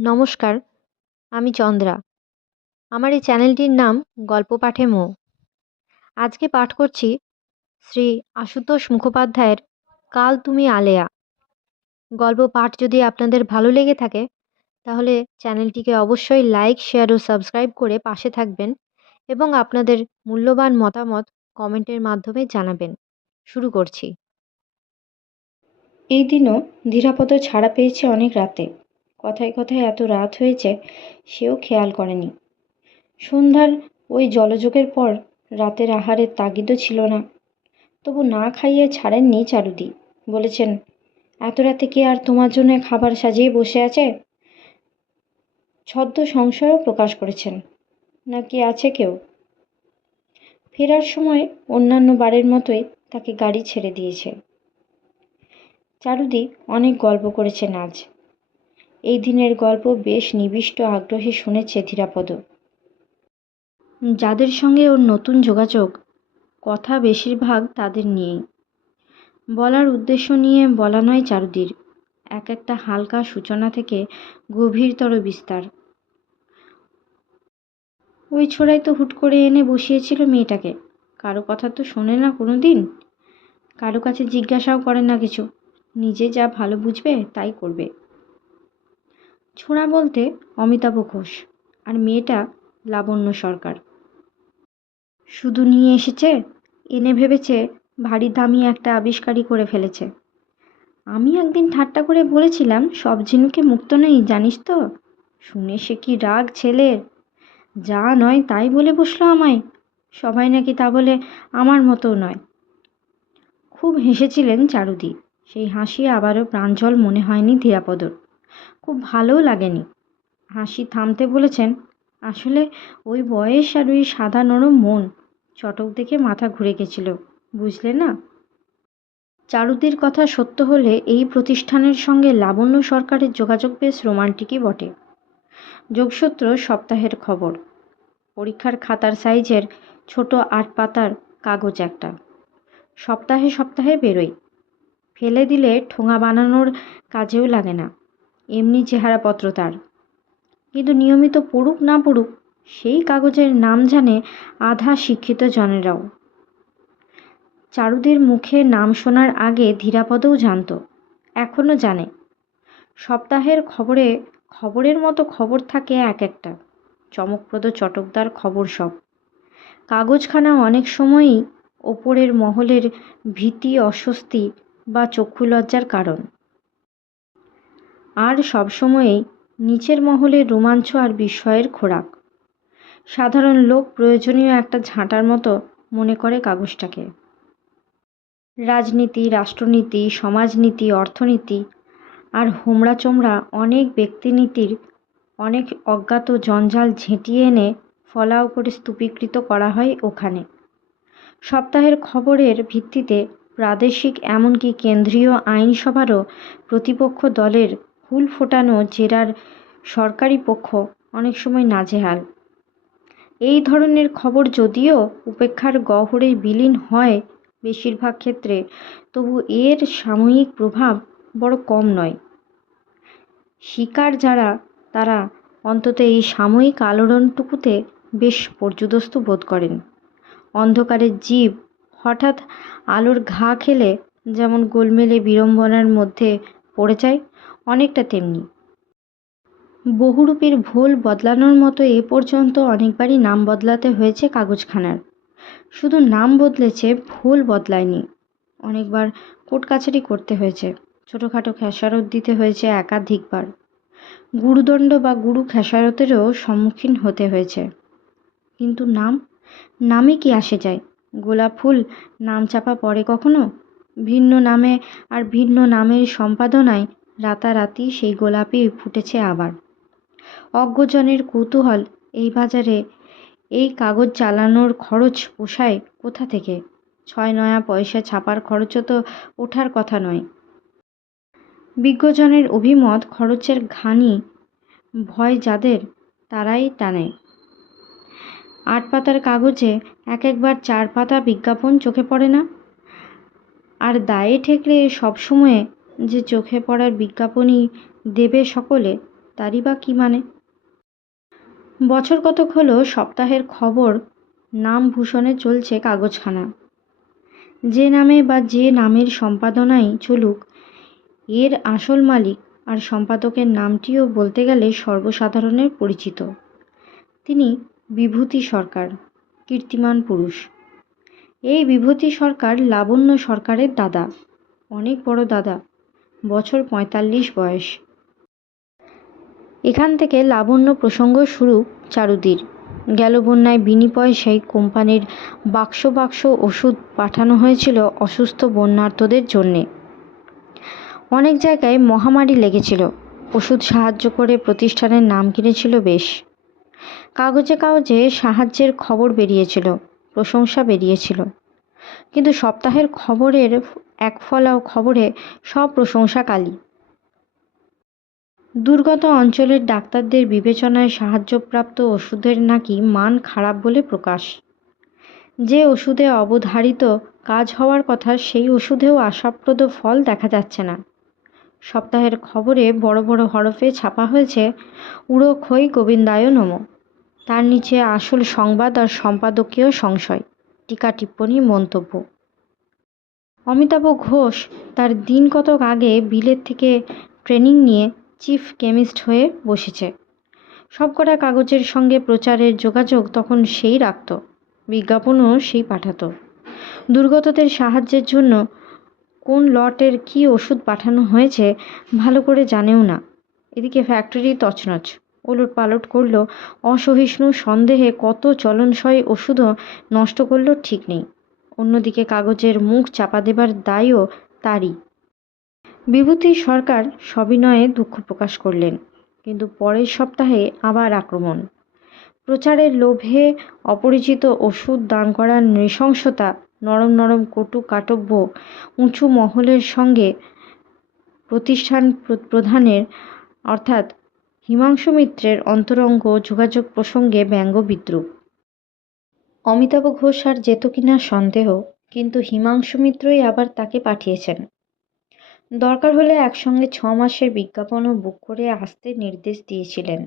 নমস্কার, আমি চন্দ্রা। আমার এই চ্যানেলটির নাম গল্প পাঠে মো। আজকে পাঠ করছি শ্রী আশুতোষ মুখোপাধ্যায়ের কাল তুমি আলেয়া। গল্প পাঠ যদি আপনাদের ভালো লেগে থাকে তাহলে চ্যানেলটিকে অবশ্যই লাইক, শেয়ার ও সাবস্ক্রাইব করে পাশে থাকবেন এবং আপনাদের মূল্যবান মতামত কমেন্টের মাধ্যমে জানাবেন। শুরু করছি। এই দিনও ধীরাপদ ছাড়া পেয়েছে অনেক রাতে। কথায় কথায় এত রাত হয়েছে সেও খেয়াল করেনি। সন্ধ্যার ওই জলযোগের পর রাতের আহারের তাগিদও ছিল না। তবু না খাইয়ে ছাড়েননি চারুদি। বলেছেন, এত রাতে কে আর তোমার জন্য খাবার সাজিয়ে বসে আছে? ছদ্ম সংশয়ও প্রকাশ করেছেন, নাকি আছে কেউ। ফেরার সময় অন্যান্য বারের মতোই তাকে গাড়ি ছেড়ে দিয়েছে। চারুদি অনেক গল্প করেছেন আজ। এই দিনের গল্প বেশ নিবিষ্ট আগ্রহে শুনেছে ধীরাপদ। যাদের সঙ্গে ওর নতুন যোগাযোগ, কথা বেশিরভাগ তাদের নিয়েই। বলার উদ্দেশ্য নিয়ে বলা নয় চারুদির, এক একটা হালকা সূচনা থেকে গভীরতর বিস্তার। ওই ছোড়াই তো হুট করে এনে বসিয়েছিল মেয়েটাকে। কারো কথা তো শোনে না কোনো দিন, কারো কাছে জিজ্ঞাসাও করে না কিছু, নিজে যা ভালো বুঝবে তাই করবে। ছোড়া বলতে অমিতাভ ঘোষ, আর মেয়েটা লাবণ্য সরকার। শুধু নিয়ে এসেছে, এনে ভেবেছে ভারী দামি একটা আবিষ্কারই করে ফেলেছে। আমি একদিন ঠাট্টা করে বলেছিলাম, সব ঝিনুকে মুক্ত নেই জানিস তো। শুনে সে কি রাগ ছেলের! যা নয় তাই বলে বসলো আমায়। সবাই নাকি তা বলে আমার মতোও নয়। খুব হেসেছিলেন চারুদি। সেই হাসি আবারও প্রাঞ্জল মনে হয়নি ধীরাপদর। খুব ভালোও লাগেনি। হাসি থামতে বলেছেন, আসলে ওই বয়স আর ওই সাদা নরম মন, চটক দেখে মাথা ঘুরে গেছিল, বুঝলে না। চারুদির কথা সত্য হলে এই প্রতিষ্ঠানের সঙ্গে লাবণ্য সরকারের যোগাযোগ বেশ রোমান্টিকই বটে। যোগসূত্র সপ্তাহের খবর, পরীক্ষার খাতার সাইজের ছোট 8 পাতার কাগজ একটা, সপ্তাহে সপ্তাহে বেরোয়। ফেলে দিলে ঠোঙা বানানোর কাজেও লাগে না, এমনি চেহারাপত্র তার। কিন্তু নিয়মিত পড়ুক না পড়ুক, সেই কাগজের নাম জানে আধা শিক্ষিত জনেরাও। চারুদের মুখে নাম শোনার আগে ধীরাপদও জানত, এখনও জানে। সপ্তাহের খবরে খবরের মতো খবর থাকে এক একটা, চমকপ্রদ চটকদার খবর সব। কাগজখানা অনেক সময়ই ওপরের মহলের ভীতি, অস্বস্তি বা চক্ষুলজ্জার কারণ, আর সবসময়ই নিচের মহলের রোমাঞ্চ আর বিস্ময়ের খোরাক। সাধারণ লোক প্রয়োজনীয় একটা ঝাঁটার মতো মনে করে কাগজটাকে। রাজনীতি, রাষ্ট্রনীতি, সমাজনীতি, অর্থনীতি আর হোমড়া চোমড়া অনেক ব্যক্তিনীতির অনেক অজ্ঞাত জঞ্জাল ঝেঁটিয়ে এনে ফলাও করে স্তূপীকৃত করা হয় ওখানে। সপ্তাহের খবরের ভিত্তিতে প্রাদেশিক এমনকি কেন্দ্রীয় আইনসভারও প্রতিপক্ষ দলের হুল ফোটানো জেরার সরকারি পক্ষ অনেক সময় নাজেহাল। এই ধরনের খবর যদিও উপেক্ষার গহ্বরে বিলীন হয় বেশিরভাগ ক্ষেত্রে, তবু এর সাময়িক প্রভাব বড় কম নয়। শিকার যারা, তারা অন্তত এই সাময়িক আলোড়নটুকুতে বেশ পর্যুদস্তু বোধ করেন। অন্ধকারের জীব হঠাৎ আলোর ঘা খেলে যেমন গোলমেলে বিড়ম্বনার মধ্যে পড়ে যায়, অনেকটা তেমনি। বহুরূপীর ভোল বদলানোর মতো এ পর্যন্ত অনেকবারই নাম বদলাতে হয়েছে কাগজখানার। শুধু নাম বদলেছে, ভোল বদলায়নি। অনেকবার কোর্ট কাছারি করতে হয়েছে, ছোটোখাটো খেসারত দিতে হয়েছে একাধিকবার। গুরুদণ্ড বা গুরু খেসারতেরও সম্মুখীন হতে হয়েছে। কিন্তু নামে কি আসে যায়? গোলাপ ফুল নাম চাপা পড়ে কখনো? ভিন্ন নামে আর ভিন্ন নামের সম্পাদনায় রাতারাতি সেই গোলাপই ফুটেছে আবার। অজ্ঞজনের কৌতূহল, এই বাজারে এই কাগজ চালানোর খরচ পোষায় কোথা থেকে? 6 নয়া পয়সা ছাপার খরচও তো ওঠার কথা নয়। বিজ্ঞজনের অভিমত, খরচের ঘানি ভয় যাদের, তারাই টানে। 8 পাতার কাগজে একবার 4 পাতা বিজ্ঞাপন চোখে পড়ে না? আর দায়ে ঠেকলে সবসময়ে যে চোখে পড়ার বিজ্ঞাপনই দেবে সকলে, তারই বা কী মানে? বছর কতক হলো সপ্তাহের খবর নাম ভূষণে চলছে কাগজখানা। যে নামে বা যে নামের সম্পাদনাই চলুক, এর আসল মালিক আর সম্পাদকের নামটিও বলতে গেলে সর্বসাধারণের পরিচিত। তিনি বিভূতি সরকার, কীর্তিমান পুরুষ। এই বিভূতি সরকার লাবণ্য সরকারের দাদা, অনেক বড় দাদা, বছর ৪৫ বয়স। এখান থেকে লাবণ্য প্রসঙ্গ শুরু চারুদির। গেল বন্যায় বিনি পয়সায় কোম্পানির বাক্স বাক্স ওষুধ পাঠানো হয়েছিল অসুস্থ বন্যার্তদের জন্যে। অনেক জায়গায় মহামারী লেগেছিল, ওষুধ সাহায্য করে প্রতিষ্ঠানের নাম কিনেছিল বেশ। কাগজে কাগজে সাহায্যের খবর বেরিয়েছিল, প্রশংসা বেরিয়েছিল, কিন্তু সপ্তাহের খবরের এক ফলাও খবরে সব প্রশংসা কালি। দুর্গত অঞ্চলের ডাক্তারদের বিবেচনায় সাহায্যপ্রাপ্ত ওষুধের নাকি মান খারাপ বলে প্রকাশ। যে ওষুধে অবধারিত কাজ হওয়ার কথা সেই ওষুধেও আশাপ্রদ ফল দেখা যাচ্ছে না। সপ্তাহের খবরে বড় বড় হরফে ছাপা হয়েছে উড়ো খই গোবিন্দায় নমঃ। তার নিচে আসল সংবাদ আর সম্পাদকীয় সংশয়, টিকা টিপ্পনী, মন্তব্য। অমিতাভ ঘোষ তার দিন কতক আগে বিলেত থেকে ট্রেনিং নিয়ে চিফ কেমিস্ট হয়ে বসেছে। সবকটা কাগজের সঙ্গে প্রচারের যোগাযোগ তখন সেই রাখত, বিজ্ঞাপনও সেই পাঠাতো। দুর্গতদের সাহায্যের জন্য কোন লটের কী ওষুধ পাঠানো হয়েছে ভালো করে জানেও না। এদিকে ফ্যাক্টরি তছনছ, ওলট পালট করলো, অসহিষ্ণু সন্দেহে কত চলনসই ওষুধও নষ্ট করলো ঠিক নেই। অন্যদিকে কাগজের মুখ চাপা দেবার দায়ও তারই। বিভূতি সরকার সবিনয়ে দুঃখ প্রকাশ করলেন, কিন্তু পরের সপ্তাহে আবার আক্রমণ। প্রচারের লোভে অপরিচিত ওষুধ দান করার নৃশংসতা, নরম নরম কটু কাটব্য, উঁচু মহলের সঙ্গে প্রতিষ্ঠান প্রধানের অর্থাৎ হিমাংশু মিত্রের অন্তরঙ্গ যোগাযোগ প্রসঙ্গে ব্যঙ্গ বিদ্রুপ। অমিতাভ ঘোষ আর যেত কিনা সন্দেহ, কিন্তু হিমাংশু মিত্রই আবার তাকে পাঠিয়েছেন। দরকার হলে একসঙ্গে ৬ মাসের বিজ্ঞাপনও বুক করে আসতে নির্দেশ দিয়েছিলেন।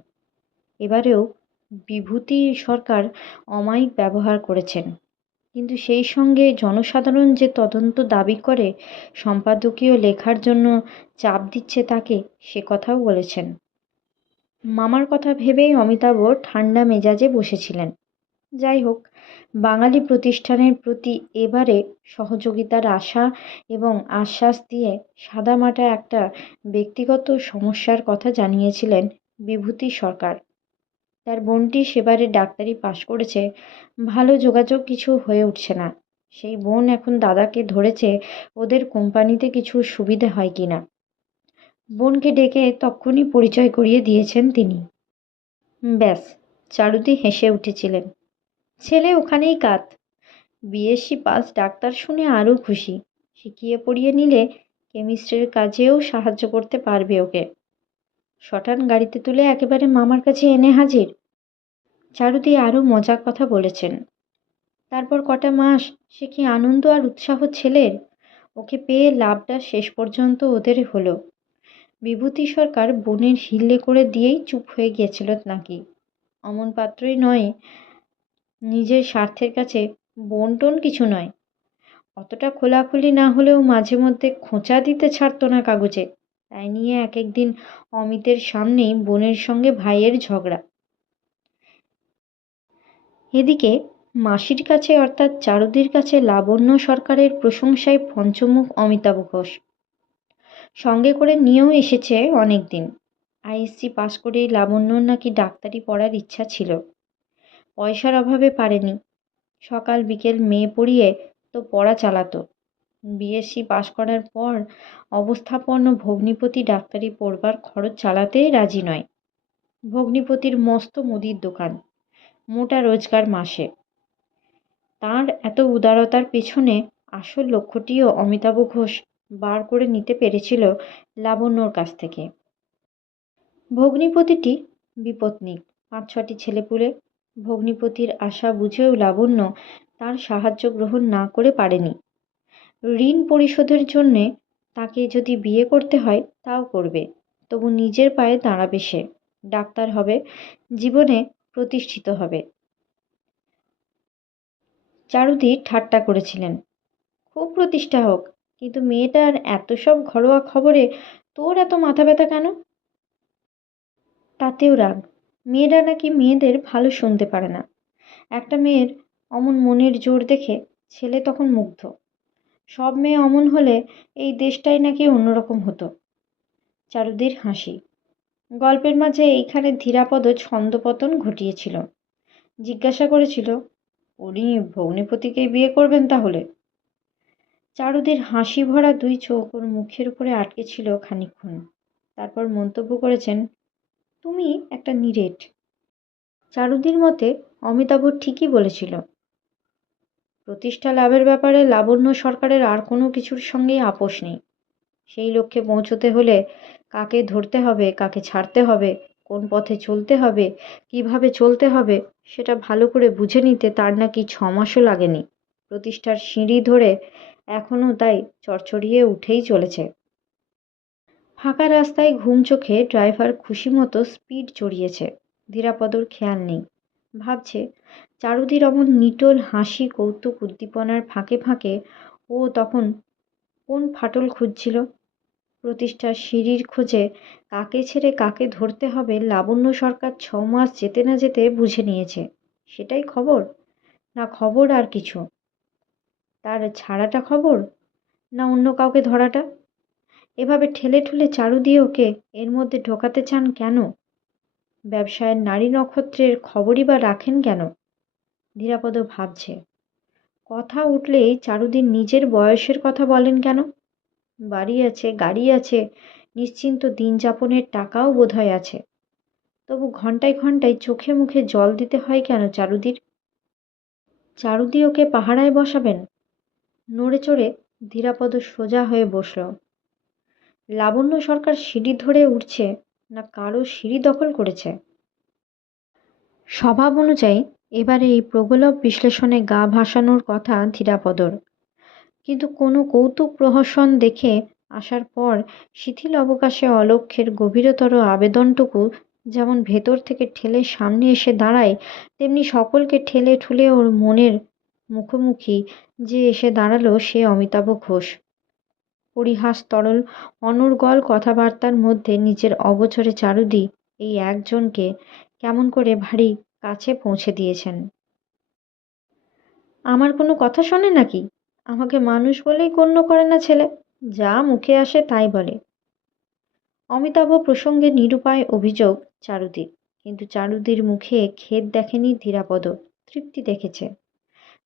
এবারেও বিভূতি সরকার অমায়িক ব্যবহার করেছেন, কিন্তু সেই সঙ্গে জনসাধারণ যে তদন্ত দাবি করে, সম্পাদকীয় লেখার জন্য চাপ দিচ্ছে তাকে, সে কথাও বলেছেন। মামার কথা ভেবেই অমিতাভ ঠান্ডা মেজাজে বসেছিলেন। যাই হোক, বাঙালি প্রতিষ্ঠানের প্রতি এবারে সহযোগিতার আশা এবং আশ্বাস দিয়ে সাদামাটা একটা ব্যক্তিগত সমস্যার কথা জানিয়েছিলেন বিভূতি সরকার। তার বোনটি সেবারে ডাক্তারি পাশ করেছে, ভালো যোগাযোগ কিছু হয়ে উঠছে না। সেই বোন এখন দাদাকে ধরেছে ওদের কোম্পানিতে কিছু সুবিধে হয় কি না। বোনকে ডেকে তক্ষুনি পরিচয় করিয়ে দিয়েছেন তিনি। ব্যাস, চারুদি হেসে উঠেছিলেন। ছেলে ওখানেই কাত। বিএসসি পাস ডাক্তার শুনে আরও খুশি। শিখিয়ে পড়িয়ে নিলে কেমিস্ট্রির কাজেও সাহায্য করতে পারবে ওকে। শটান গাড়িতে তুলে একেবারে মামার কাছে এনে হাজির। চারুদি আরও মজার কথা বলেছেন। তারপর কটা মাস সে কি আনন্দ আর উৎসাহ ছেলের! ওকে পেয়ে লাভটা শেষ পর্যন্ত ওদের হলো। বিভূতি সরকার বোনের হিল্লে করে দিয়েই চুপ হয়ে গিয়েছিল নাকি? অমন পাত্রই নয়, নিজের স্বার্থের কাছে বোন টোন কিছু নয়। অতটা খোলাখুলি না হলেও মাঝে মধ্যে খোঁচা দিতে ছাড়তো না কাগজে। তাই নিয়ে এক একদিন অমিতের সামনেই বোনের সঙ্গে ভাইয়ের ঝগড়া। এদিকে মাসির কাছে অর্থাৎ চারুদির কাছে লাবণ্য সরকারের প্রশংসায় পঞ্চমুখ অমিতাভ ঘোষ। সঙ্গে করে নিয়েও এসেছে অনেক দিন। আইএসসি পাশ করেই লাবণ্যর নাকি ডাক্তারি পড়ার ইচ্ছা ছিল, পয়সার অভাবে পারেনি। সকাল বিকেল মেয়ে পড়িয়ে তো পড়া চালাতো। বিএসসি পাশ করার পর অবস্থাপন্ন ভগ্নিপতি ডাক্তারি পড়বার খরচ চালাতেই রাজি নয়। ভগ্নিপতির মস্ত মুদির দোকান, মোটা রোজগার মাসে। তার এত উদারতার পেছনে আসল লক্ষ্যটিও অমিতাভ ঘোষ বার করে নিতে পেরেছিল লাবণ্যর কাছ থেকে। ভগ্নিপতিটি বিপত্নিক, ৫-৬টি ছেলেপুলে। ভগ্নিপতির আশা বুঝেও লাবণ্য তার সাহায্য গ্রহণ না করে পারেনি। ঋণ পরিশোধের জন্যে তাকে যদি বিয়ে করতে হয় তাও করবে, তবু নিজের পায়ে দাঁড়াবে সে। ডাক্তার হবে, জীবনে প্রতিষ্ঠিত হবে। চারুদি ঠাট্টা করেছিলেন, খুব প্রতিষ্ঠা হোক, কিন্তু মেয়েটার এত সব ঘরোয়া খবরে তোর এত মাথা ব্যথা কেন? তাতেও রাগ। মেয়েরা নাকি মেয়েদের ভালো শুনতে পারে না। একটা মেয়ের অমন মনের জোর দেখে ছেলে তখন মুগ্ধ। সব মেয়ে অমন হলে এই দেশটাই নাকি অন্যরকম হতো। চারুদির হাসি। গল্পের মাঝে এইখানে ধীরাপদ ছন্দপতন ঘটিয়েছিল। জিজ্ঞাসা করেছিল, উনি ভগ্নিপতিকেই বিয়ে করবেন তাহলে? চারুদির হাসি ভরা দুই চোখ ওর মুখের উপরে আটকে ছিল খানিকক্ষণ। তারপর মন্তব্য করেছেন, তুমি একটা নিরেট। চারুদির মতে অমিতাভ ঠিকই বলেছিল। প্রতিষ্ঠা লাভের ব্যাপারে লাবণ্য সরকারের আর কোনো কিছুর সঙ্গেই আপোষ নেই। সেই লক্ষ্যে পৌঁছতে হলে কাকে ধরতে হবে, কাকে ছাড়তে হবে, কোন পথে চলতে হবে, কিভাবে চলতে হবে, সেটা ভালো করে বুঝে নিতে তার নাকি 6 মাসও লাগেনি। প্রতিষ্ঠার সিঁড়ি ধরে এখনও তাই চড়চড়িয়ে উঠেই চলেছে। ফাঁকা রাস্তায় ঘুম চোখে ড্রাইভার খুশি মতো স্পিড চড়িয়েছে। ধীরাপদর খেয়াল নেই। ভাবছে, চারুদির অমন নিটোল হাসি, কৌতুক, উদ্দীপনার ফাঁকে ফাঁকে ও তখন কোন ফাটল খুঁজছিল। প্রতিষ্ঠার সিঁড়ির খোঁজে কাকে ছেড়ে কাকে ধরতে হবে লাবণ্য সরকার 6 মাস যেতে না যেতে বুঝে নিয়েছে। সেটাই খবর, না খবর আর কিছু? তার ছাড়াটা খবর, না অন্য কাউকে ধরাটা? এভাবে ঠেলে ঠুলে চারু দিয়ে ওকে এর মধ্যে ঢোকাতে চান কেন? ব্যবসায়ের নারী নক্ষত্রের খবরই বা রাখেন কেন? ধীরাপদ ভাবছে। কথা উঠলেই চারুদিন নিজের বয়সের কথা বলেন কেন? বাড়ি আছে, গাড়ি আছে, নিশ্চিন্ত দিন যাপনের টাকাও বোধহয় আছে। তবু ঘন্টায় ঘন্টায় চোখে মুখে জল দিতে হয় কেন চারুদির? চারুদি ওকে পাহারায় বসাবেন? নড়ে চড়ে ধীরাপদ সোজা হয়ে বসল। লাবণ্য সরকার সিঁড়ি ধরে উঠছে, না কারো সিঁড়ি দখল করেছে? স্বভাব অনুযায়ী এবারে এই প্রগলভ বিশ্লেষণে গা ভাসানোর কথা ধীরাপদর, কিন্তু কোনো কৌতুক প্রহসন দেখে আসার পর শিথিল অবকাশে অলক্ষ্যের গভীরতর আবেদনটুকু যেমন ভেতর থেকে ঠেলে সামনে এসে দাঁড়ায়, তেমনি সকলকে ঠেলে ঠুলে ওর মনের মুখোমুখি যে এসে দাঁড়ালো সে অমিতাভ ঘোষ। পরিহাস তরল অনর্গল কথাবার্তার মধ্যে নিজের অগোচরে চারুদি এই একজনকে কেমন করে ভারী কাছে পৌঁছে দিয়েছেন। আমার কোনো কথা শোনে নাকি? আমাকে মানুষ বলেই গণ্য করে না ছেলে, যা মুখে আসে তাই বলে। অমিতাভ প্রসঙ্গে নিরুপায় অভিযোগ চারুদির, কিন্তু চারুদির মুখে খেদ দেখেনি ধীরাপদ, তৃপ্তি দেখেছে।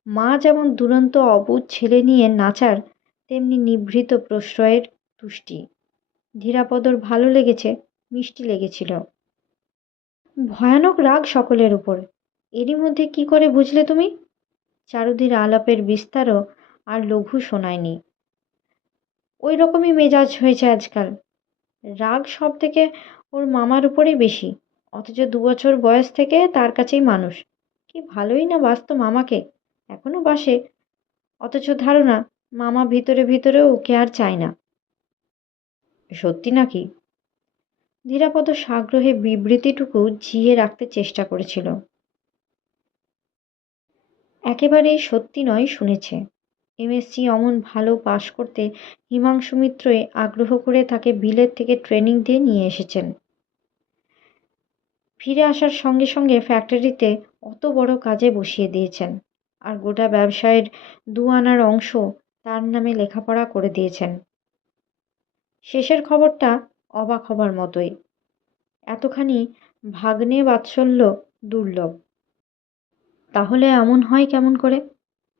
মা যেমন দুরন্ত অবুঝ ছেলে নিয়ে নাচার, তেমনি নিভৃত প্রশ্রয়ের তুষ্টি। ধীরাপদর ভালো লেগেছে, মিষ্টি লেগেছিল। ভয়ানক রাগ সকলের উপর। এরই মধ্যে কি করে বুঝলে তুমি? চারুদির আলাপের বিস্তারও আর লঘু শোনায়নি। ওই রকমই মেজাজ হয়েছে আজকাল। রাগ সব থেকে ওর মামার উপরেই বেশি, অথচ 2 বছর বয়স থেকে তার কাছেই মানুষ। কি ভালোই না বাসত মামাকে, এখনো বাসে, অথচ ধারণা মামা ভিতরে ভিতরেও ওকে আর চায় না। সত্যি নাকি? ধীরাপদ সাগ্রহে বিবৃতিটুকু জিয়ে রাখতে চেষ্টা করেছিল। একেবারেই সত্যি নয় শুনেছে। এমএসসি অমন ভালো পাশ করতে হিমাংশু মিত্রই আগ্রহ করে তাকে বিলেত থেকে ট্রেনিং দিয়ে নিয়ে এসেছেন। ফিরে আসার সঙ্গে সঙ্গে ফ্যাক্টরিতে অত বড় কাজে বসিয়ে দিয়েছেন, আর গোটা ব্যবসায়ের 2 আনার অংশ তার নামে লেখাপড়া করে দিয়েছেন। শেষের খবরটা অবাক হবার মতোই। এতখানি ভাগ্নে বাৎসল্য দুর্লভ। তাহলে এমন হয় কেমন করে?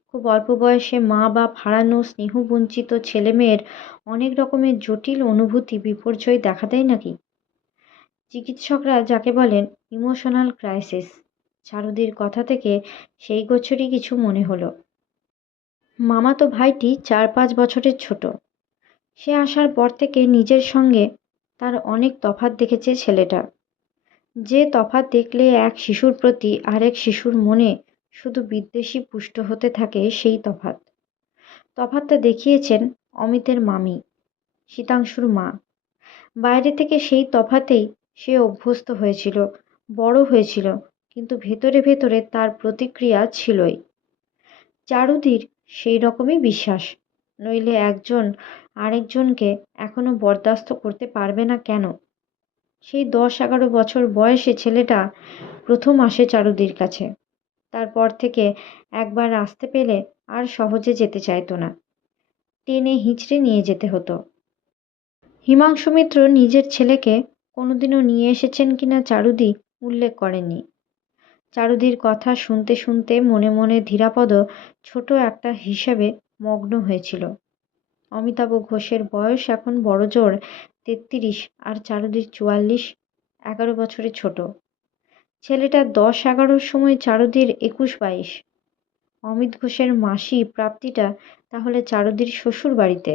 খুব অল্প বয়সে মা বাপ হারানো স্নেহবঞ্চিত ছেলেমেয়ের অনেক রকমের জটিল অনুভূতি বিপর্যয় দেখা দেয় নাকি? চিকিৎসকরা যাকে বলেন ইমোশনাল ক্রাইসিস। চারুদির কথা থেকে সেই গোছরই কিছু মনে হলো। মামাতো ভাইটি 4-5 বছরের ছোট। সে আসার পর থেকে নিজের সঙ্গে তার অনেক তফাৎ দেখেছে ছেলেটা। যে তফাৎ দেখলে এক শিশুর প্রতি আরেক শিশুর মনে শুধু বিদ্বেষই পুষ্ট হতে থাকে, সেই তফাৎ। তফাৎটা দেখিয়েছেন অমিতের মামি, শীতাংশুর মা। বাইরে থেকে সেই তফাতেই সে অভ্যস্ত হয়েছিল, বড় হয়েছিল, কিন্তু ভেতরে ভেতরে তার প্রতিক্রিয়া ছিলই। চারুদির সেই রকমই বিশ্বাস, নইলে একজন আরেকজনকে এখনো বরদাস্ত করতে পারবে না কেন? সেই 10-11 বছর বয়সে ছেলেটা প্রথম আসে চারুদির কাছে। তারপর থেকে একবার আসতে পেলে আর সহজে যেতে চাইতো না, টেনে হিঁচড়ে নিয়ে যেতে হতো। হিমাংশু মিত্র নিজের ছেলেকে কোনোদিনও নিয়ে এসেছেন কিনা চারুদি উল্লেখ করেননি। চারুদির কথা শুনতে শুনতে মনে মনে ধীরাপদ ছোট একটা হিসাবে মগ্ন হয়েছিল। অমিতাভ ঘোষের বয়স এখন বড়জোর 33, আর চারুদির 44, 11 বছরের ছোট। ছেলেটার 10-11-র সময় চারুদির 21-22। অমিত ঘোষের মাসি প্রাপ্তিটা তাহলে চারুদির শ্বশুর বাড়িতে,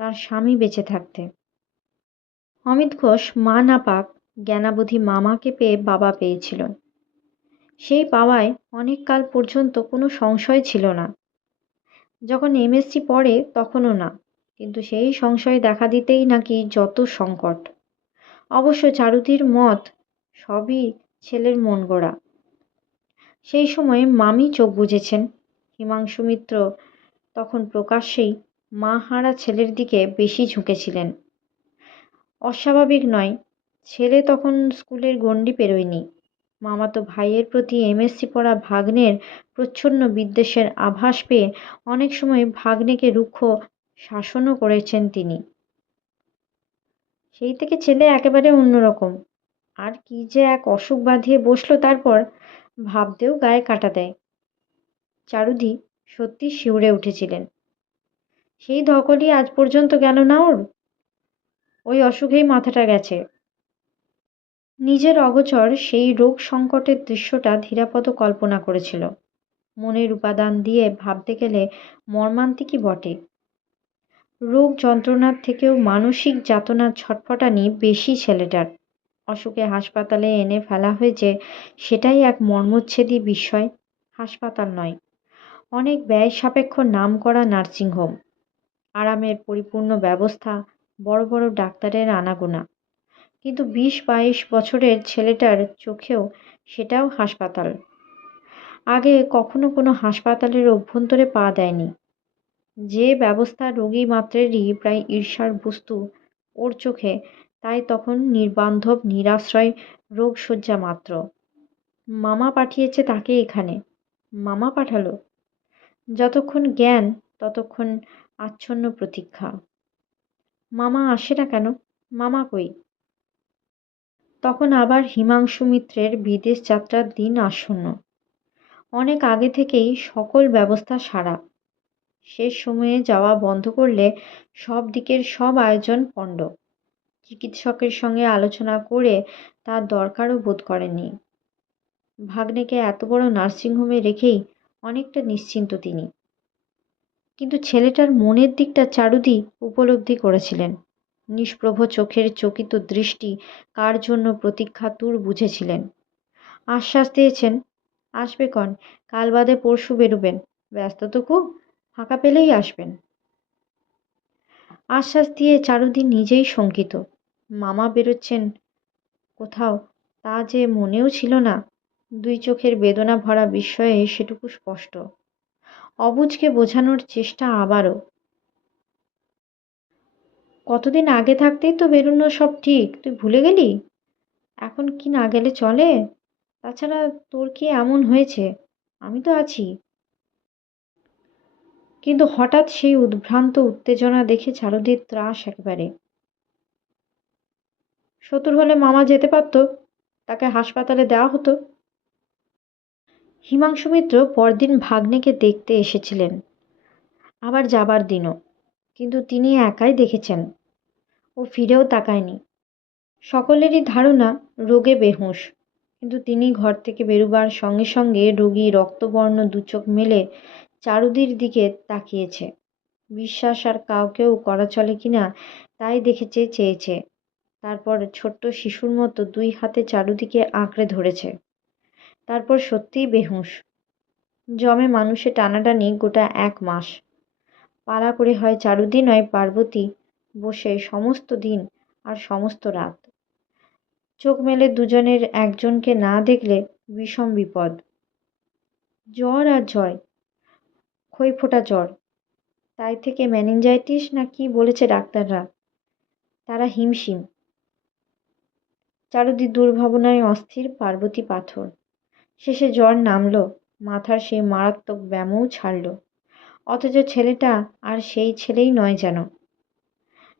তার স্বামী বেঁচে থাকতে। অমিত ঘোষ মা না পাক জ্ঞানাবধি মামাকে পেয়ে বাবা পেয়েছিল। সেই পাওয়ায় অনেক কাল পর্যন্ত কোনো সংশয় ছিল না। যখন এমএসসি পড়ে তখনও না, কিন্তু সেই সংশয় দেখা দিতেই নাকি যত সংকট। অবশ্য চারুদির মত সবই ছেলের মন গড়া। সেই সময়ে মামি চোখ বুজেছেন। হিমাংশু মিত্র তখন প্রকাশ্যেই মা হারা ছেলের দিকে বেশি ঝুঁকেছিলেন। অস্বাভাবিক নয়, ছেলে তখন স্কুলের গণ্ডি পেরোয়নি। মামাতো ভাইয়ের প্রতি এমএসসি পড়া ভাগ্নের প্রচ্ছন্ন বিদ্বেষের আভাস পেয়ে অনেক সময় ভাগ্নেকে রুক্ষ শাসনও করেছেন তিনি। সেই থেকে ছেলে একেবারে অন্যরকম। আর কি যে এক অসুখ বাঁধিয়ে বসলো তারপর, ভাবতেও গায়ে কাঁটা দেয়। চারুদি সত্যি শিউরে উঠেছিলেন। সেই ধকলই আজ পর্যন্ত গেল না ওর। ওই অসুখেই মাথাটা গেছে। নিজের অগোচর সেই রোগ সংকটের দৃশ্যটা ধীরাপদ কল্পনা করেছিল। মনের উপাদান দিয়ে ভাবতে গেলে মর্মান্তিকই বটে। রোগ যন্ত্রণার থেকেও মানসিক যাতনার ছটফটানি বেশি ছেলেটার। অসুখে হাসপাতালে এনে ফেলা হয়েছে, সেটাই এক মর্মচ্ছেদী বিস্ময়। হাসপাতাল নয়, অনেক ব্যয় সাপেক্ষ নামকরা নার্সিংহোম, আরামের পরিপূর্ণ ব্যবস্থা, বড় বড় ডাক্তারের আনাগোনা। কিন্তু 20-22 বছরের ছেলেটার চোখেও সেটাও হাসপাতাল। আগে কখনো কোনো হাসপাতালের অভ্যন্তরে পা দেয়নি। যে ব্যবস্থা রোগী মাত্রেরই প্রায় ঈর্ষার বস্তু ওর চোখে, তাই তখন নির্বান্ধব নিরাশ্রয় রোগশয্যা মাত্র। মামা পাঠিয়েছে তাকে এখানে। মামা পাঠালো। যতক্ষণ জ্ঞান ততক্ষণ আচ্ছন্ন প্রতীক্ষা। মামা আসে না কেন? মামা কই? তখন আবার হিমাংশু মিত্রের বিদেশ যাত্রার দিন আসন্ন। অনেক আগে থেকেই সকল ব্যবস্থা সারা। শেষ সময়ে যাওয়া বন্ধ করলে সব দিকের সব আয়োজন পণ্ড। চিকিৎসকের সঙ্গে আলোচনা করে তার দরকারও বোধ করেননি। ভাগ্নেকে এত বড় নার্সিংহোমে রেখেই অনেকটা নিশ্চিন্ত তিনি। কিন্তু ছেলেটার মনের দিকটা চারুদি উপলব্ধি করেছিলেন। নিষ্প্রভ চোখের চকিত দৃষ্টি কার জন্য প্রতীক্ষাতুর বুঝেছিলেন। আশ্বাস দিয়েছেন, আসবে কন, কাল বাদে পরশু বেরুবেন, ব্যস্ত তো খুব, ফাঁকা পেলেই আসবেন। আশ্বাস দিয়ে চারুদি নিজেই শঙ্কিত। মামা বেরোচ্ছেন কোথাও তা যে মনেও ছিল না। দুই চোখের বেদনা ভরা বিস্ময়ে সেটুকু স্পষ্ট। অবুঝকে বোঝানোর চেষ্টা আবারও। কতদিন আগে থাকতেই তো বেরোনো সব ঠিক, তুই ভুলে গেলি? এখন কি না গেলে চলে? তাছাড়া তোর কি এমন হয়েছে? আমি তো আছি। কিন্তু হঠাৎ সেই উদ্ভ্রান্ত উত্তেজনা দেখে চারুদির ত্রাস একেবারে। শত্রু হলে মামা যেতে পারত, তাকে হাসপাতালে দেওয়া হতো। হিমাংশু মিত্র পরদিন ভাগ্নেকে দেখতে এসেছিলেন, আবার যাবার দিনও। কিন্তু তিনি একাই দেখেছেন, ও ফিরেও তাকায়নি। সকলেরই ধারণা রোগে বেহুঁশ, কিন্তু তিনি ঘর থেকে বেরুবার সঙ্গে সঙ্গে রোগী রক্তবর্ণ দুচোখ মেলে চারুদির দিকে তাকিয়েছে। বিশ্বাস আর কাউকেও করা চলে কিনা তাই দেখেছে, চেয়েছে। তারপর ছোট্ট শিশুর মতো দুই হাতে চারুদিকে আঁকড়ে ধরেছে। তারপর সত্যিই বেহুঁশ। জমে মানুষে টানাটানি গোটা 1 মাস। পালা করে হয় চারুদি নয় পার্বতী বসে সমস্ত দিন আর সমস্ত রাত। চোখ মেলে দুজনের একজনকে না দেখলে বিষম বিপদ। জ্বর আর জ্বর, ক্ষয়ফোঁটা জ্বর, তাই থেকে মেনিনজাইটিস না কি বলেছে ডাক্তাররা। তারা হিমশিম। চারুদি দুর্ভাবনায় অস্থির, পার্বতী পাথর। শেষে জ্বর নামল, মাথার সেই মারাত্মক ব্যামোও ছাড়ল। অথচ ছেলেটা আর সেই ছেলেই নয় যেন।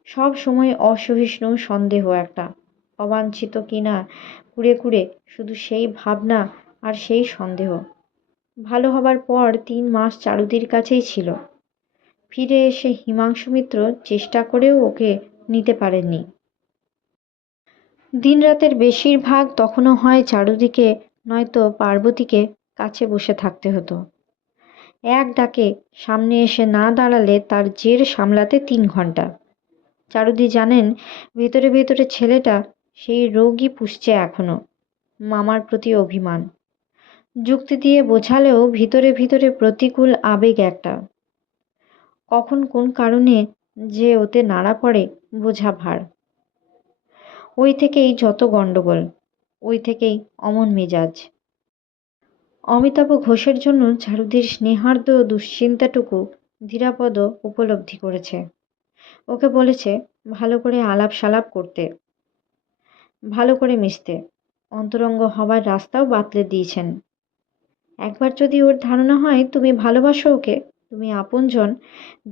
সব সময় অসহিষ্ণু সন্দেহ একটা, অবাঞ্ছিত কিনা কুড়ে কুড়ে শুধু সেই ভাবনা আর সেই সন্দেহ। ভালো হবার পর 3 মাস চারুদির কাছেই ছিল। ফিরে এসে হিমাংশু মিত্র চেষ্টা করেও ওকে নিতে পারেননি। দিনরাতের বেশিরভাগ তখনও হয় চারুদিকে নয়তো পার্বতীকে কাছে বসে থাকতে হতো। এক ডাকে সামনে এসে না দাঁড়ালে তার জের সামলাতে 3 ঘন্টা। চারুদি জানেন ভেতরে ভেতরে ছেলেটা সেই রোগই পুষছে এখনো, মামার প্রতি অভিমান। যুক্তি দিয়ে বোঝালেও ভিতরে ভিতরে প্রতিকূল আবেগ একটা। কখন কোন কারণে যে ওতে নাড়া পড়ে বোঝা ভার। ওই থেকেই যত গণ্ডগোল, ওই থেকেই অমন মেজাজ। অমিতাভ ঘোষের জন্য চারুদির স্নেহার্দ্র দুশ্চিন্তাটুকু ধীরাপদ উপলব্ধি করেছে। ওকে বলেছে ভালো করে আলাপ সালাপ করতে, ভালো করে মিশতে, অন্তরঙ্গ হবার রাস্তাও বাতলে দিয়েছেন। একবার যদি ওর ধারণা হয় তুমি ভালোবাসো ওকে, তুমি আপনজন,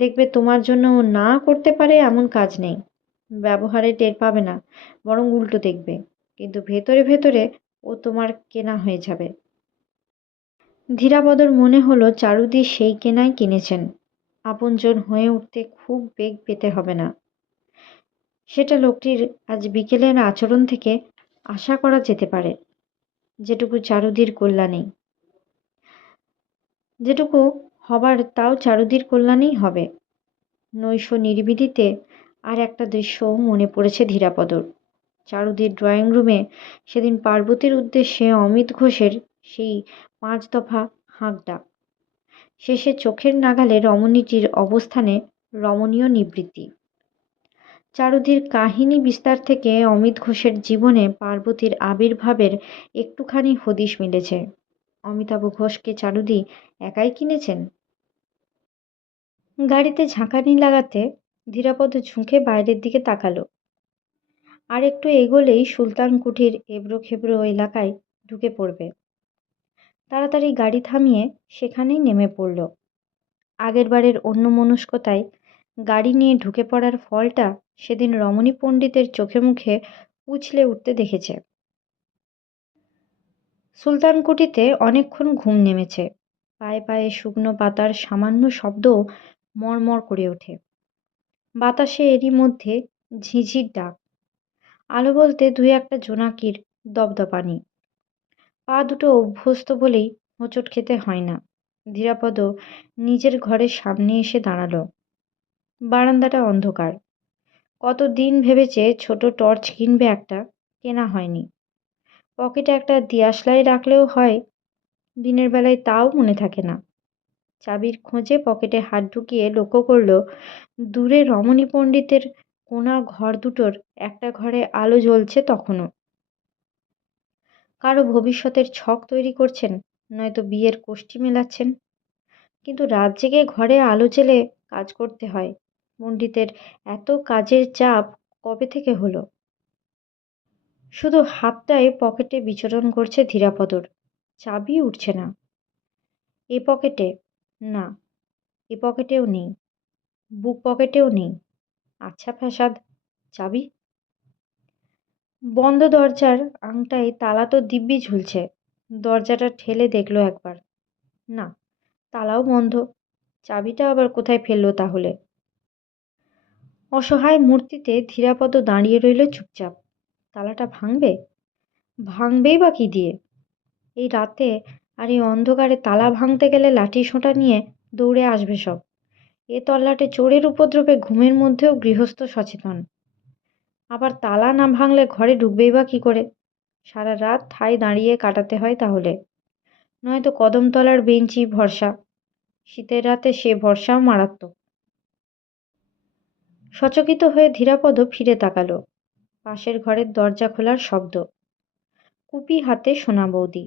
দেখবে তোমার জন্য ও না করতে পারে এমন কাজ নেই। ব্যবহারে টের পাবে না, বরং উল্টো দেখবে, কিন্তু ভেতরে ভেতরে ও তোমার কেনা হয়ে যাবে। ধীরাপদর মনে হলো চারুদি সেই কেনাই কিনেছেন। আপনজন হয়ে উঠতে খুব বেগ পেতে হবে না। সেটা লোকটির আজ বিকেলের আচরণ থেকে আশা করা যেতে পারে, যেটুকু চারুদির কল্যাণেই। যেটুকু হবার তাও চারুদির কল্যাণেই হবে। নৈশ নিরিবিলিতে আর একটা দৃশ্য মনে পড়েছে ধীরাপদর। চারুদির ড্রয়িং রুমে সেদিন পার্বতীর উদ্দেশ্যে অমিত ঘোষের সেই 5 দফা হাঁক ডাক। শেষে চোখের নাগালে রমণীটির অবস্থানে রমণীয় নিবৃত্তি। চারুদির কাহিনী বিস্তার থেকে অমিত ঘোষের জীবনে পার্বতীর আবির্ভাবের একটুখানি হদিশ মিলেছে। অমিতাভ ঘোষকে চারুদি একাই কিনেছেন। গাড়িতে ঝাঁকানি লাগাতে ধীরাপদ ঝুঁকে বাইরের দিকে তাকালো। আর একটু এগোলেই সুলতান কুঠির এবড়ো খেবড়ো এলাকায় ঢুকে পড়বে। তাড়াতাড়ি গাড়ি থামিয়ে সেখানেই নেমে পড়ল। আগেরবারের অন্যমনস্কতায় গাড়ি নিয়ে ঢুকে পড়ার ফলটা সেদিন রমণী পণ্ডিতের চোখে মুখে উছলে উঠতে দেখেছে। সুলতান কুঠিতে অনেকক্ষণ ঘুম নেমেছে। পায়ে পায়ে শুকনো পাতার সামান্য শব্দও মড়মড় করে ওঠে। বাতাসে এরই মধ্যে ঝিঝির ডাক। আলো বলতে 2-1টা জোনাকির দপদপানি। পা দুটো অভ্যস্ত বলেই হোঁচট খেতে হয় না। ধীরাপদ নিজের ঘরের সামনে এসে দাঁড়ালো। বারান্দাটা অন্ধকার। কতদিন ভেবেছে ছোট টর্চ কিনবে একটা, কেনা হয়নি। পকেটে একটা দিয়াশলাই রাখলেও হয়, দিনের বেলায় তাও মনে থাকে না। চাবির খোঁজে পকেটে হাত ঢুকিয়ে লক্ষ্য করল দূরে রমণী পণ্ডিতের কোণা ঘর দুটোর একটা ঘরে আলো জ্বলছে তখনও। কারো ভবিষ্যতের ছক তৈরি করছেন, নয়তো বিয়ের কোষ্ঠী মেলাচ্ছেন। কিন্তু রাত জেগে ঘরে আলো জ্বেলে কাজ করতে হয়। পণ্ডিতের এত কাজের চাপ কবে থেকে হলো? শুধু হাতটাই পকেটে বিচরণ করছে ধীরাপদর। চাবি উঠছে না। এ পকেটে না, এ পকেটেও নেই, বুক পকেটেও নেই। আচ্ছা ফ্যাসাদ, চাবি? বন্ধ দরজার আংটায় তালা তো দিব্যি ঝুলছে। দরজাটা ঠেলে দেখলো একবার, না, তালাও বন্ধ। চাবিটা আবার কোথায় ফেললো তাহলে? অসহায় মূর্তিতে ধীরাপদ দাঁড়িয়ে রইল চুপচাপ। তালাটা ভাঙবে? ভাঙবেই বা কি দিয়ে? এই রাতে আর এই অন্ধকারে তালা ভাঙতে গেলে লাঠি সোঁটা নিয়ে দৌড়ে আসবে সব। এ তল্লাটে চোরের উপদ্রবে ঘুমের মধ্যেও গৃহস্থ সচেতন। আবার তালা না ভাঙলে ঘরে ঢুকবেই বা কি করে? সারা রাত ঠায় দাঁড়িয়ে কাটাতে হয় তাহলে, নয়তো কদমতলার বেঞ্চি ভরসা। শীতের রাতে সে ভরসাও মারাত্মক। সচকিত হয়ে ধীরাপদ ফিরে তাকালো। পাশের ঘরের দরজা খোলার শব্দ। কুপি হাতে সোনা বৌদি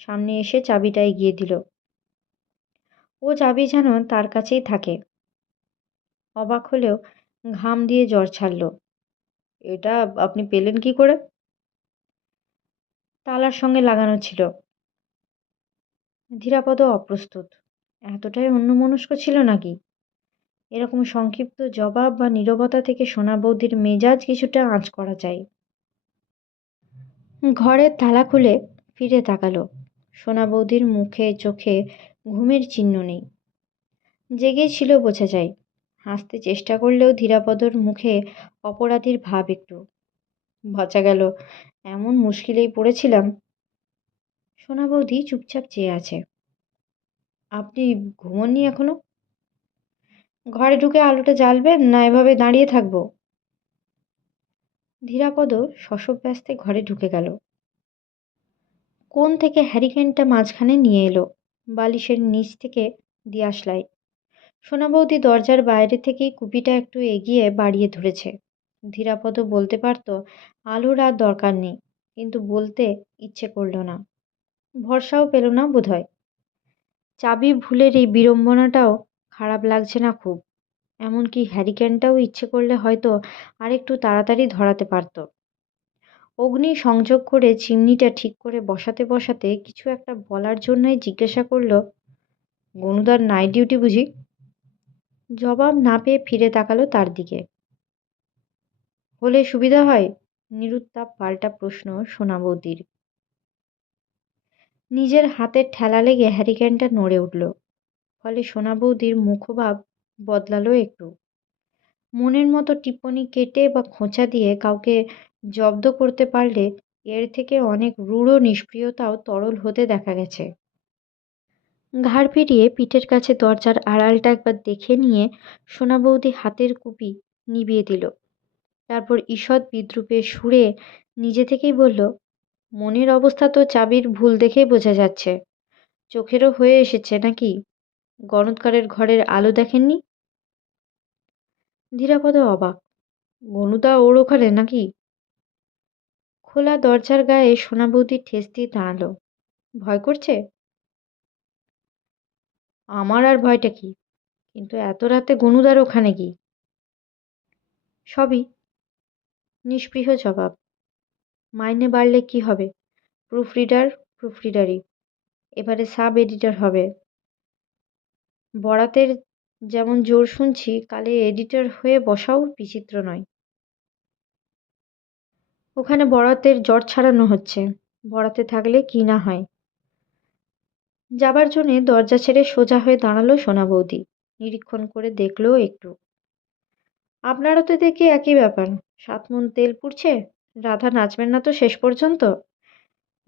সামনে এসে চাবিটা এগিয়ে দিল। ও চাবি যেন তার কাছেই থাকে। অবাক হলেও ঘাম দিয়ে জ্বর ছাড়ল। এটা আপনি পেলেন কি করে? তালার সঙ্গে লাগানো ছিল। ধীরাপদ অপ্রস্তুত। এতটাই অন্যমনস্ক ছিল নাকি? এরকম সংক্ষিপ্ত জবাব বা নীরবতা থেকে সোনা বৌদির মেজাজ কিছুটা আঁচ করা যায়। ঘরের তালা খুলে ফিরে তাকালো। সোনা বৌদির মুখে চোখে ঘুমের চিহ্ন নেই। জেগেই ছিল বোঝা যায়। হাসতে চেষ্টা করলেও ধীরাপদর মুখে অপরাধীর ভাব একটু। বাঁচা গেল, এমন মুশকিলেই পড়েছিলাম। সোনা বৌদি চুপচাপ চেয়ে আছে। আপনি ঘুমোননি এখনো? ঘরে ঢুকে আলোটা জ্বালবেন না এভাবে দাঁড়িয়ে থাকবো? ধীরাপদ শশব্যস্তে ঘরে ঢুকে গেল। কোণ থেকে হ্যারিকেনটা মাঝখানে নিয়ে এলো। বালিশের নিচ থেকে দিয়াশলাই। সোনা বৌদি দরজার বাইরে থেকেই কুপিটা একটু এগিয়ে বাড়িয়ে ধরেছে। ধীরাপদ বলতে পারত আলোর আর দরকার নেই, কিন্তু বলতে ইচ্ছে করল না। ভরসাও পেল না বোধহয়। চাবি ভুলের এই বিড়ম্বনাটাও খারাপ লাগছে না খুব। এমনকি হ্যারিকেনটাও ইচ্ছে করলে হয়তো আরেকটু তাড়াতাড়ি ধরাতে পারত। অগ্নি সংযোগ করে চিমনিটা ঠিক করে বসাতে বসাতে কিছু একটা বলার জন্যই জিজ্ঞাসা করল, গনুদার নাইট ডিউটি বুঝি? জবাব না পেয়ে ফিরে তাকালো তার দিকে। হলে সুবিধা হয়? নিরুত্তাপ পাল্টা প্রশ্ন সোনা বৌদির। নিজের হাতের ঠেলা লেগে হ্যারিকেনটা নড়ে উঠল। ফলে সোনা বৌদির মুখভাব বদলালো একটু। মনের মতো টিপ্পনি কেটে বা খোঁচা দিয়ে কাউকে জব্দ করতে পারলে এর থেকে অনেক রূঢ় নিষ্ক্রিয়তাও তরল হতে দেখা গেছে। ঘাড় ফিরিয়ে পিঠের কাছে দরজার আড়ালটা একবার দেখে নিয়ে সোনা বৌদি হাতের কুপি নিভিয়ে দিল। তারপর ঈষৎ বিদ্রূপের সুরে নিজে থেকেই বলল, মনের অবস্থা তো চাবির ভুল দেখেই বোঝা যাচ্ছে। চোখেরও হয়ে এসেছে নাকি? গণৎকারের ঘরের আলো দেখেননি? ধীরাপদ অবাক। গনুদা ওর ওখানে নাকি? খোলা দরজার গায়ে সোনা বৌদি ঠেস দিয়ে দাঁড়ালো। ভয় করছে? আমার আর ভয়টা কি? কিন্তু এত রাতে গনুদার ওখানে কি? সবই। নিষ্পৃহ জবাব। মাইনে বাড়লে কি হবে? প্রুফরিডার প্রুফরিডারই, এবারে সাব এডিটর হবে। বরাতের যেমন জোর শুনছি, কালে এডিটর হয়ে বসাও বিচিত্র নয়। ওখানে বরাতের জট ছাড়ানো হচ্ছে। বরাতে থাকলে কি না হয়। যাবার জন্যে দরজা ছেড়ে সোজা হয়ে দাঁড়ালো সোনা বৌদি। নিরীক্ষণ করে দেখলো একটু। আপনারও তো দেখি একই ব্যাপার। 7 মণ তেল পুড়ছে। রাধা নাচবেন না তো শেষ পর্যন্ত?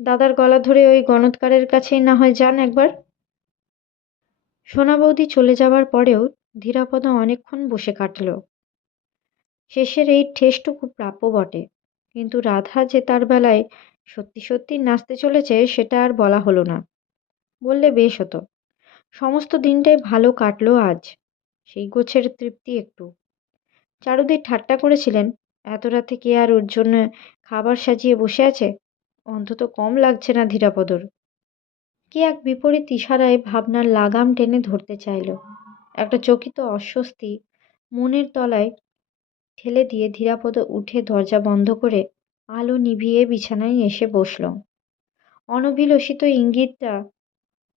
দাদার গলা ধরে ওই গণৎকারের কাছেই না হয় যান একবার। সোনা বৌদি চলে যাবার পরেও ধীরাপদ অনেকক্ষণ বসে কাটল। শেষের এই ঠেসটুকু প্রাপ্য বটে, কিন্তু রাধা যে তার বেলায় সত্যি সত্যি নাচতে চলেছে সেটা আর বলা হলো না। বললে বেশ হতো। সমস্ত দিনটাই ভালো কাটলো আজ। সেই গোছের তৃপ্তি একটু। চারুদি ঠাট্টা করেছিলেন, এত রাতে কে আর ওর জন্য খাবার সাজিয়ে বসে আছে? অন্তত কম লাগছে না ধীরাপদর। কি এক বিপরীত ইশারায় ভাবনার লাগাম টেনে ধরতে চাইল। একটা চকিত অস্বস্তি মনের তলায় ঠেলে দিয়ে ধীরাপদ উঠে দরজা বন্ধ করে আলো নিভিয়ে বিছানায় এসে বসল। অনভিলষিত ইঙ্গিতটা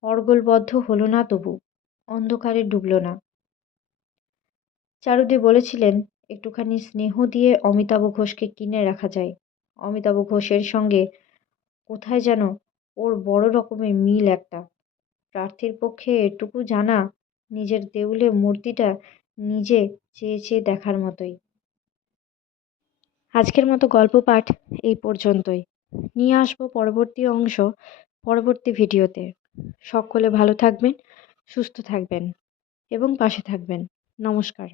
অর্গলবদ্ধ হলো না তবু, অন্ধকারে ডুবল না। চারুদি বলেছিলেন, একটুখানি স্নেহ দিয়ে অমিতাভ ঘোষকে কিনে রাখা যায়। অমিতাভ ঘোষের সঙ্গে কোথায় যেন ওর বড় রকমের মিল একটা। প্রার্থীর পক্ষে এটুকু জানা নিজের দেউলে মূর্তিটা নিজে চেয়ে চেয়ে দেখার মতোই। আজকের মতো গল্প পাঠ এই পর্যন্তই। নিয়ে আসবো পরবর্তী অংশ পরবর্তী ভিডিওতে। সকলে ভালো থাকবেন, সুস্থ থাকবেন এবং পাশে থাকবেন। নমস্কার।